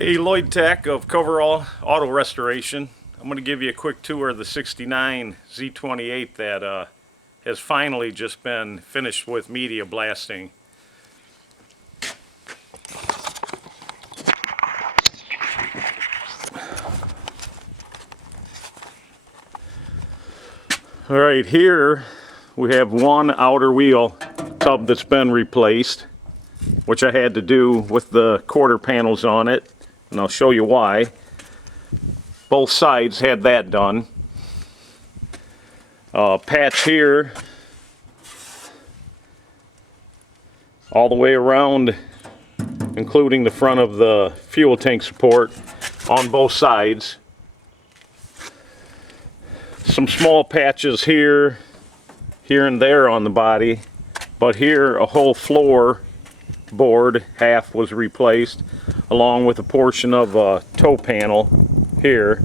Hey, Lloyd Tech of Coverall Auto Restoration. I'm going to give you a quick tour of the '69 Z28 that has finally just been finished with media blasting. Alright, here we have one outer wheel tub that's been replaced, which I had to do with the quarter panels on it, and I'll show you why. Both sides had that done. Patch here all the way around, including the front of the fuel tank support on both sides. Some small patches here and there on the body, but here a whole floor board half was replaced, along with a portion of a toe panel here,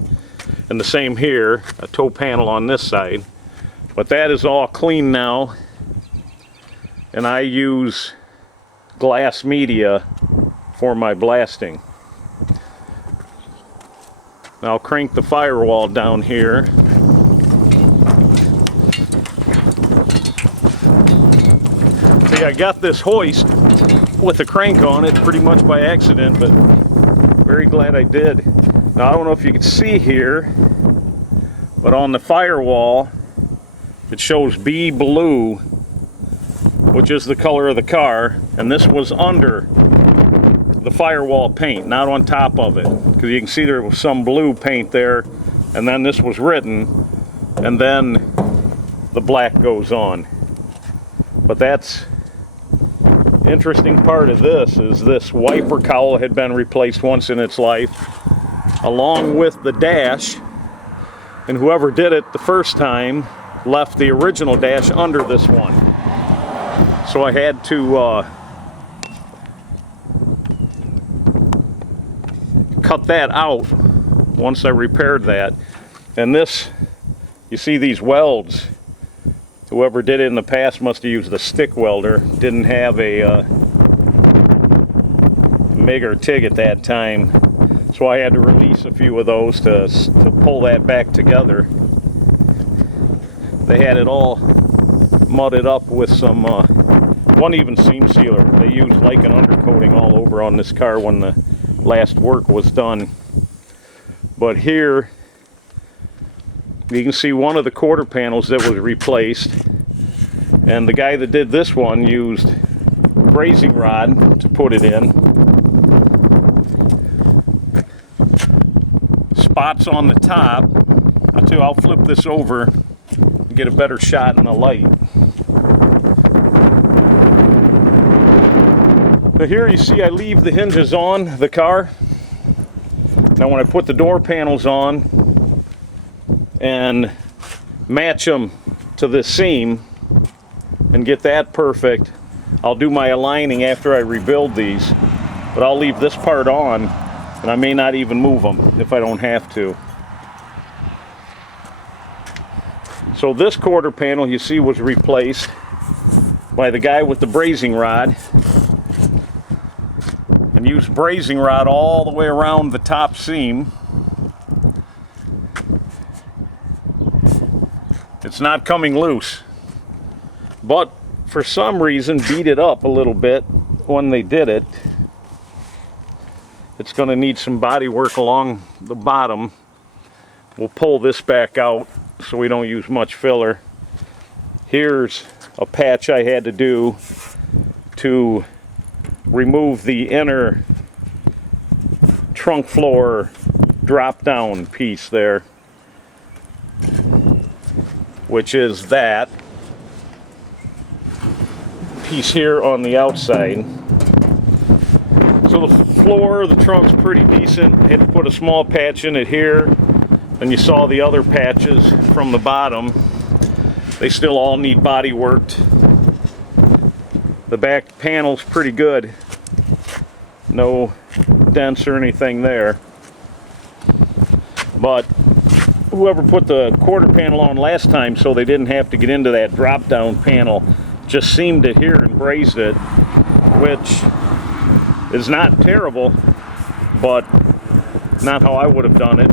and the same here, a toe panel on this side. But that is all clean now, and I use glass media for my blasting. Now I'll crank the firewall down here. See, I got this hoist with a crank on it pretty much by accident, but very glad I did. Now I don't know if you can see here, but on the firewall it shows B blue, which is the color of the car, and this was under the firewall paint, not on top of it, because you can see there was some blue paint there, and then this was written, and then the black goes on. But that's interesting part of this is this wiper cowl had been replaced once in its life, along with the dash, and whoever did it the first time left the original dash under this one. So I had to cut that out once I repaired that. And this, you see these welds, whoever did it in the past must have used a stick welder. Didn't have a MIG or TIG at that time, so I had to release a few of those to pull that back together. They had it all mudded up with some uneven seam sealer. They used like an undercoating all over on this car when the last work was done. But here you can see one of the quarter panels that was replaced, and the guy that did this one used brazing rod to put it in. Spots on the top. I'll flip this over and get a better shot in the light. Now here you see I leave the hinges on the car. Now when I put the door panels on and match them to this seam and get that perfect, I'll do my aligning after I rebuild these. But I'll leave this part on, and I may not even move them if I don't have to. So this quarter panel you see was replaced by the guy with the brazing rod, and used brazing rod all the way around the top seam. It's not coming loose, but for some reason beat it up a little bit when they did it. It's going to need some body work along the bottom. We'll pull this back out so we don't use much filler. Here's a patch I had to do to remove the inner trunk floor drop down piece there, which is that piece here on the outside. So the floor of the trunk's pretty decent. I had to put a small patch in it here, and you saw the other patches from the bottom. They still all need body worked. The back panel's pretty good. No dents or anything there. But whoever put the quarter panel on last time so they didn't have to get into that drop down panel just seamed it here and brazed it, which is not terrible. but not how I would have done it.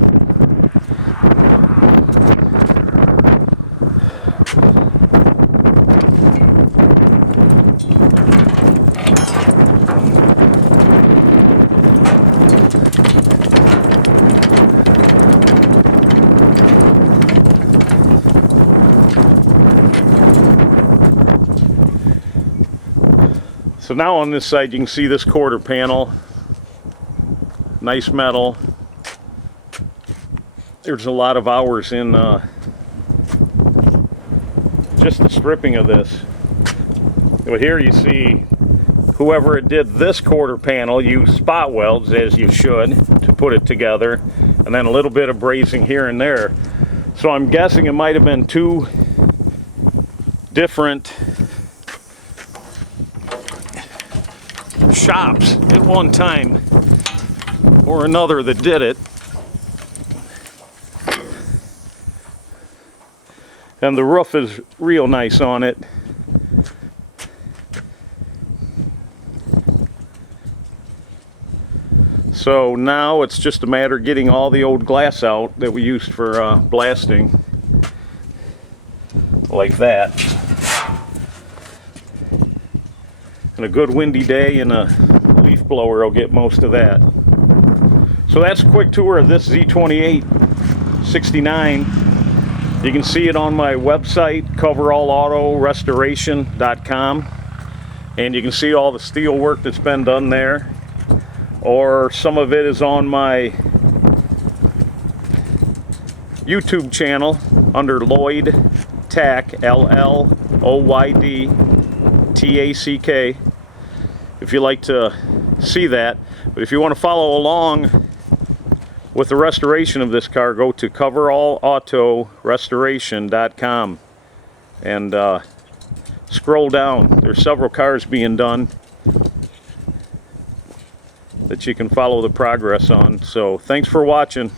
So now on this side you can see this quarter panel, nice metal. There's a lot of hours in just the stripping of this. But here you see whoever did this quarter panel used spot welds, as you should, to put it together, and then a little bit of brazing here and there. So I'm guessing it might have been two different shops at one time or another that did it. And the roof is real nice on it. So now it's just a matter of getting all the old glass out that we used for blasting, like that. And a good windy day and a leaf blower will get most of that. So that's a quick tour of this Z28 69. You can see it on my website, Coverall Auto Restoration.com, and you can see all the steel work that's been done there. Or some of it is on my YouTube channel under Lloyd Tack, LLOYD TACK, if you like to see that. But if you want to follow along with the restoration of this car, go to Coverall Auto Restoration.com and scroll down. There's several cars being done that you can follow the progress on. So thanks for watching.